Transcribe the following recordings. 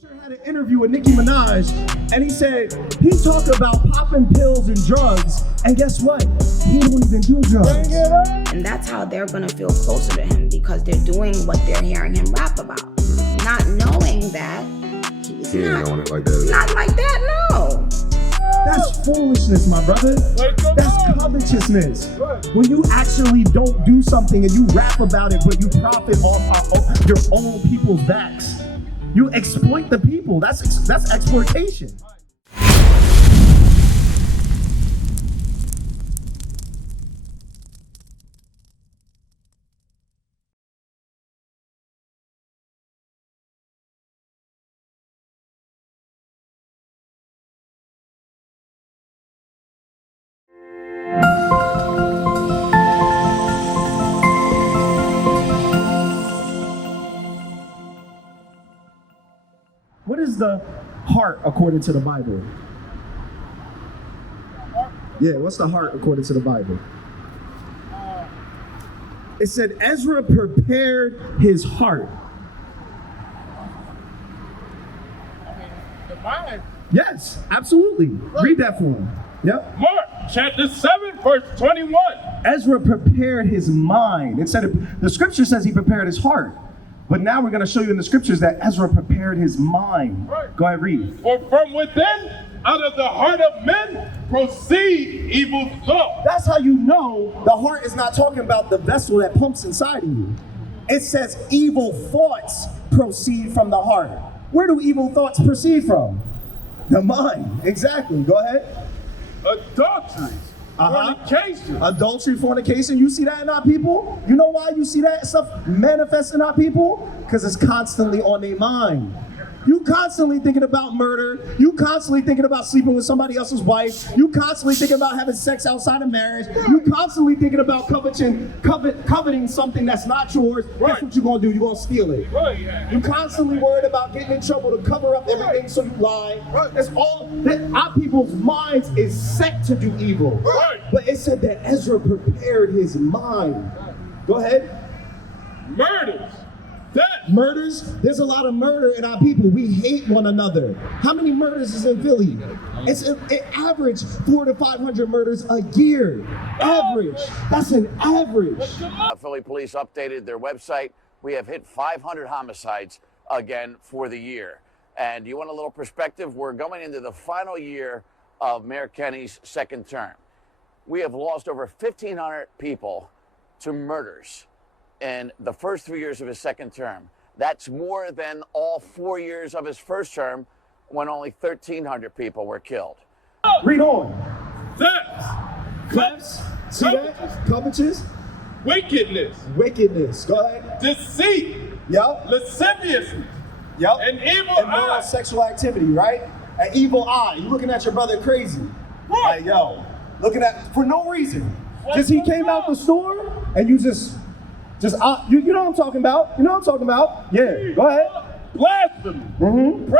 Future had an interview with Nicki Minaj, and he said he talked about popping pills and drugs, and guess what? He don't even do drugs. And that's how they're gonna feel closer to him, because they're doing what they're hearing him rap about, not knowing that he's not on it like that. Not like that, no. That's foolishness, my brother. That's covetousness. When you actually don't do something and you rap about it, but you profit off your own people's backs. You exploit the people. That's exploitation. What is the heart according to the Bible? Yeah, what's the heart according to the Bible? It said Ezra prepared his heart. The mind. Yes, absolutely. Read that for him. Yep. Mark chapter 7, verse 21. Ezra prepared his mind. It said the scripture says he prepared his heart. But now we're going to show you in the scriptures that Ezra prepared his mind. Right. Go ahead, read. For from within, out of the heart of men, proceed evil thoughts. That's how you know the heart is not talking about the vessel that pumps inside of you. It says evil thoughts proceed from the heart. Where do evil thoughts proceed from? The mind. Exactly. Go ahead. Adulteries, fornication. Adultery, fornication. You see that in our people? You know why you see that stuff manifest in our people? Because it's constantly on their mind. You constantly thinking about murder. You constantly thinking about sleeping with somebody else's wife. You constantly thinking about having sex outside of marriage. You constantly thinking about coveting something that's not yours. Guess what you're gonna do? You're gonna steal it. You constantly worried about getting in trouble to cover up everything, so you lie. That's all. Our people's minds is set to do evil. But it said that Ezra prepared his mind. Go ahead. Murders. Murders, there's a lot of murder in our people. We hate one another. How many murders is in Philly? It's an average 400 to 500 murders a year. Average. That's an average. Philly police updated their website. We have hit 500 homicides again for the year. And you want a little perspective? We're going into the final year of Mayor Kenny's second term. We have lost over 1,500 people to murders in the first 3 years of his second term. That's more than all 4 years of his first term, when only 1,300 people were killed. Read on. Thefts. See that? Covetous. Wickedness. Go ahead. Deceit. Yep. Lasciviousness. Yep. An evil immoral eye. sexual activity, right? An evil eye. You looking at your brother crazy. Right. Like, yo, looking at, for no reason. Just he came out the store and you just you know what I'm talking about. You know what I'm talking about. Yeah, go ahead. Blasphemy.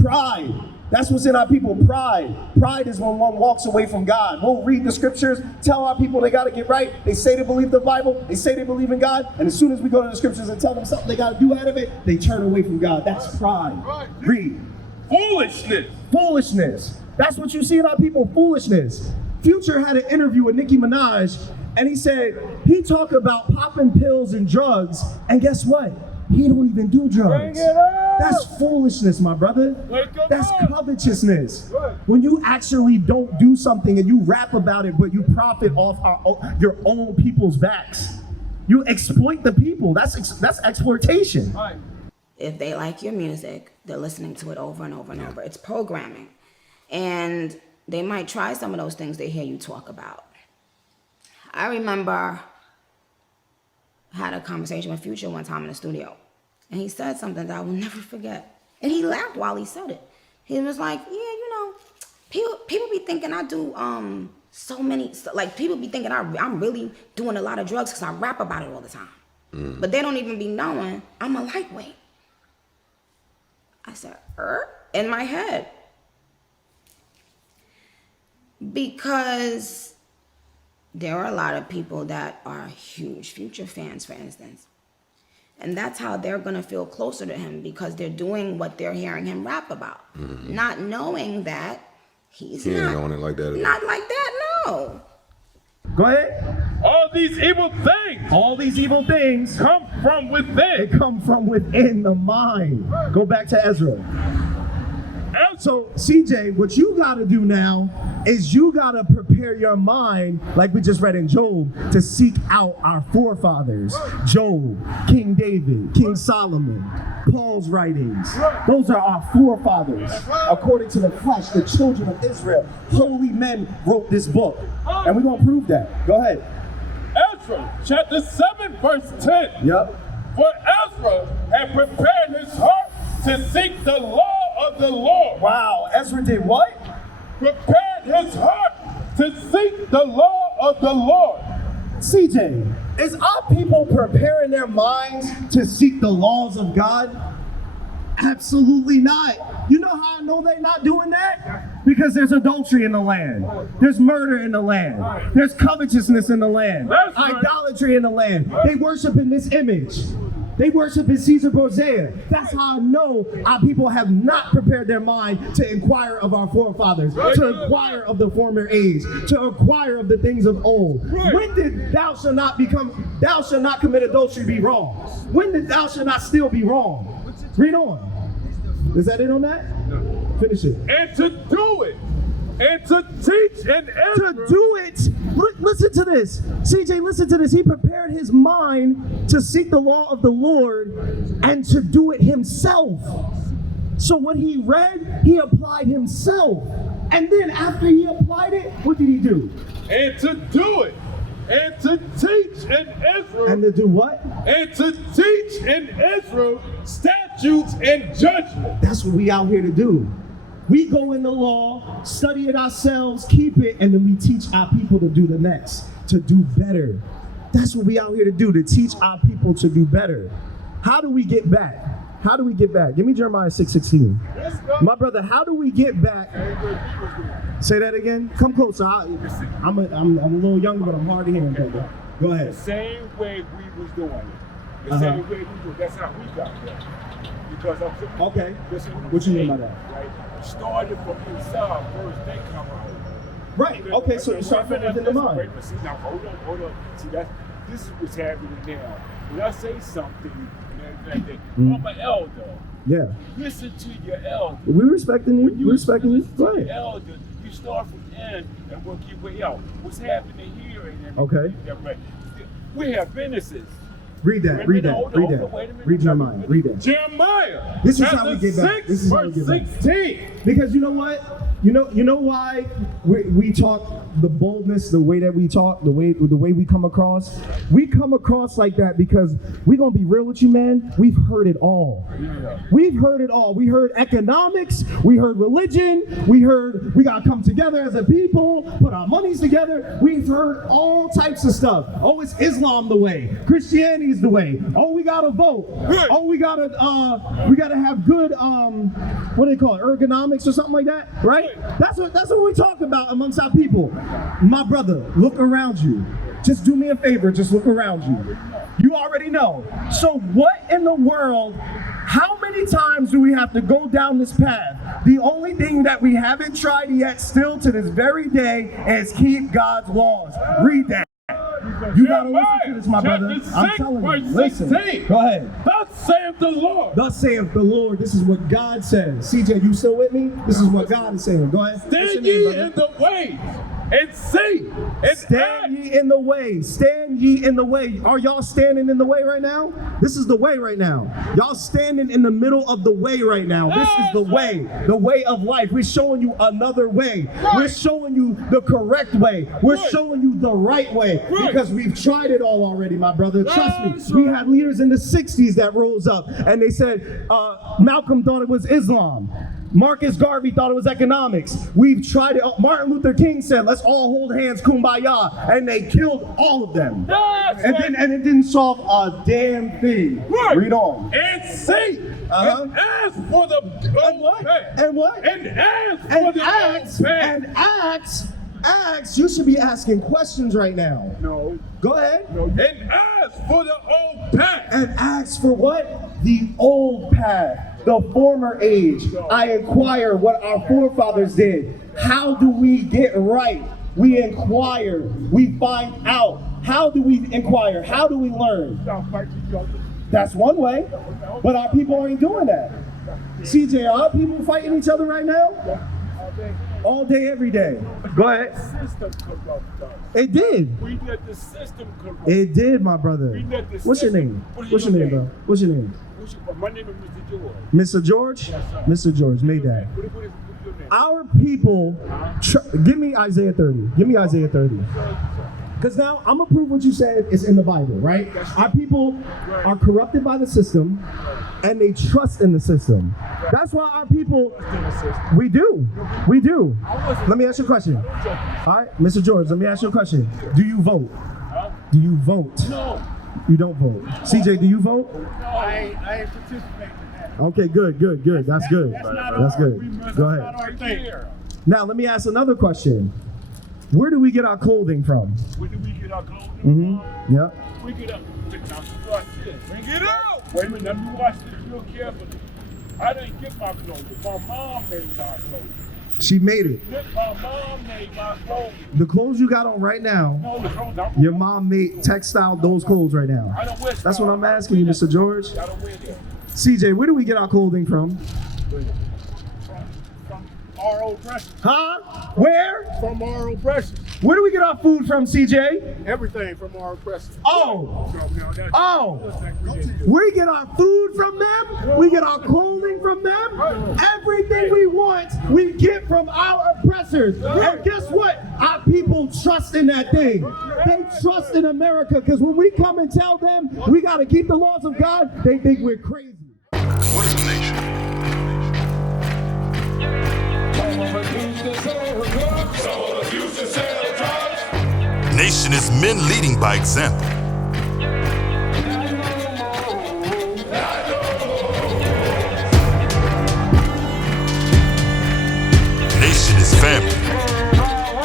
Pride. That's what's in our people, pride. Pride is when one walks away from God. We'll read the scriptures, tell our people they got to get right. They say they believe the Bible, they say they believe in God, and as soon as we go to the scriptures and tell them something they got to do out of it, they turn away from God. That's pride. Right. Read. Foolishness. That's what you see in our people, foolishness. Future had an interview with Nicki Minaj, and he said he talked about popping pills and drugs, and guess what? He don't even do drugs. That's foolishness, my brother. That's covetousness. When you actually don't do something and you rap about it, but you profit off your own people's backs. You exploit the people. That's exploitation. If they like your music, they're listening to it over and over and over. It's programming. And they might try some of those things they hear you talk about. I remember I had a conversation with Future one time in the studio, and he said something that I will never forget. And he laughed while he said it. He was like, yeah, you know, people be thinking I do people be thinking I'm really doing a lot of drugs because I rap about it all the time. But they don't even be knowing I'm a lightweight. I said, in my head. Because there are a lot of people that are huge Future fans, for instance. And that's how they're going to feel closer to him, because they're doing what they're hearing him rap about. Not knowing that he's He not ain't on it like that. Not like that, no. Go ahead. All these evil things All these evil things, come from they within. come from within the mind. Go back to Ezra. And So, CJ, what you got to do now is you got to prepare your mind, like we just read in Job, to seek out our forefathers. Job, King David, King Solomon, Paul's writings. Those are our forefathers. According to the flesh, the children of Israel, holy men wrote this book. And we're going to prove that. Go ahead. Ezra, chapter 7, verse 10. Yep. For Ezra had prepared his heart to seek the law of the Lord. Wow, Ezra did what? Prepared his heart to seek the law of the Lord. CJ, is our people preparing their minds to seek the laws of God? Absolutely not. You know how I know they're not doing that? Because there's adultery in the land. There's murder in the land. There's covetousness in the land. That's right. Idolatry in the land. They worship in this image. They worship in Caesar Borgia. That's how I know our people have not prepared their mind to inquire of our forefathers, to inquire of the former age, to inquire of the things of old. When did thou shalt not commit adultery be wrong? When did thou shalt not steal be wrong? Read on. Is that it on that? Finish it. And to do it. And to teach in Ezra. To do it. Listen to this. CJ, listen to this. He prepared his mind to seek the law of the Lord and to do it himself. So what he read, he applied himself. And then after he applied it, what did he do? And to do it. And to teach in Israel. And to do what? And to teach in Israel statutes and judgments. That's what we out here to do. We go in the law, study it ourselves, keep it, and then we teach our people to do the next, to do better. That's what we out here to do, to teach our people to do better. How do we get back? How do we get back? Give me Jeremiah 6:16. My brother, how do we get back? Say that again. Come closer. I'm a little younger, but I'm hard of hearing, brother. Go ahead. The same way we was doing it. The same way we do. That's how we got there. Because I'm saying, Okay. listen What you mean by saying, that? Right? Started from inside first, they come out. Right. Okay, so you start from within the mind. Wait, but see, now hold on. See, this is what's happening now. When I say something, I'm an elder. Yeah. Listen to your elder. We respecting you. When We respecting you. listen to Go your ahead. elder, you start from in and work your way out. What's happening here and Okay. We have businesses. Read that. Read that. Read that. Read Jeremiah. Read that. Jeremiah. This is how chapter we get back. 6, This is how we verse get back. 16. Because you know what? You know why we talk the boldness, the way that we talk, the way we come across. We come across like that because we gonna be real with you, man. We've heard it all. We've heard it all. We heard economics. We heard religion. We heard we gotta come together as a people, put our monies together. We've heard all types of stuff. Oh, it's Islam the way. Christianity is the way. Oh, we gotta vote. Oh, we gotta have good what do they call it? Ergonomics or something like that, right? That's what we talk about amongst our people. My brother, look around you. Just do me a favor, just look around you. You already know. So what in the world, how many times do we have to go down this path? The only thing that we haven't tried yet still to this very day is keep God's laws. Read that. You gotta listen to this, my brother. I'm telling you. Listen. Go ahead. Thus saith the Lord. Thus saith the Lord. This is what God says. CJ, you still with me? This is what God is saying. Go ahead. Stand ye in the way and see and Stand ye in the way. Stand ye in the way. Are y'all standing in the way right now? This is the way right now. Y'all standing in the middle of the way right now. This is the way of life. We're showing you another way. We're showing you the correct way. We're showing you the right way because we've tried it all already, my brother. Trust me. We had leaders in the 60s that rose up and they said Malcolm thought it was Islam. Marcus Garvey thought it was economics. We've tried it. Martin Luther King said, let's all hold hands, kumbaya. And they killed all of them. And it didn't solve a damn thing. Read on. and see and ask for the And what? And what? and ask for And the ask. old path. And ask. Ask, you should be asking questions right now. No. Go ahead. No. And ask for the old path. And ask for what? The old path, the former age. I inquire what our forefathers did. How do we get right? We inquire, we find out. How do we inquire? How do we learn? That's one way, but our people ain't doing that. CJ, are our people fighting each other right now? All day, every day. Go ahead. System corrupt us. It did. We let the system corrupt. It did, my brother. We let the What's your system- name? What is What's your your name, bro? name? What's your name? My name is Mr. George. Mr. George? Yes, sir. Mr. George, made that. What is your name? Our people, give me Isaiah 30. Give me Isaiah 30. Because now I'm going to prove what you said is in the Bible, right? Our people are corrupted by the system and they trust in the system. That's why our people, we do. We do. Let me ask you a question. All right, Mr. George, let me ask you a question. Do you vote? Do you vote? No. You don't vote. CJ, do you vote? I ain't participating in that. Okay, good. That's good. That's good. Go ahead. Our thing. Now, let me ask another question. Where do we get our clothing from? Where do we get our clothing Mm-hmm. Yeah. We get up. Now, watch this. Bring it out. Wait a minute, let me watch this real carefully. I didn't get my clothes. My mom made my clothes. She made it. My mom made my clothes. The clothes you got on right now, No, the clothes. your mom made textiled those clothes right now. I don't wear That's what I'm asking you, Mr. George. I don't wear that. CJ, where do we get our clothing from? From our oppressors. Huh? Where? From our oppressors. Where do we get our food from, CJ? Everything from our oppressors. Oh. Oh. We get our food from them. We get our clothing from them. Everything we want, we get from our oppressors. And guess what? Our people trust in that thing. They trust in America because when we come and tell them we got to keep the laws of God, they think we're crazy. What is a nation? Nation is men leading by example. Nation is family.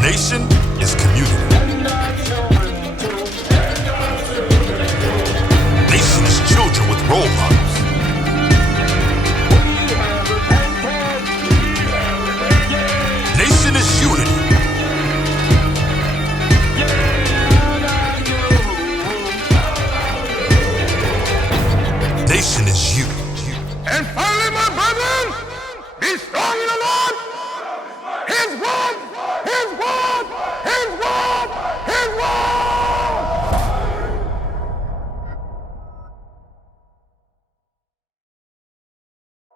Nation is community. Nation is children with role models.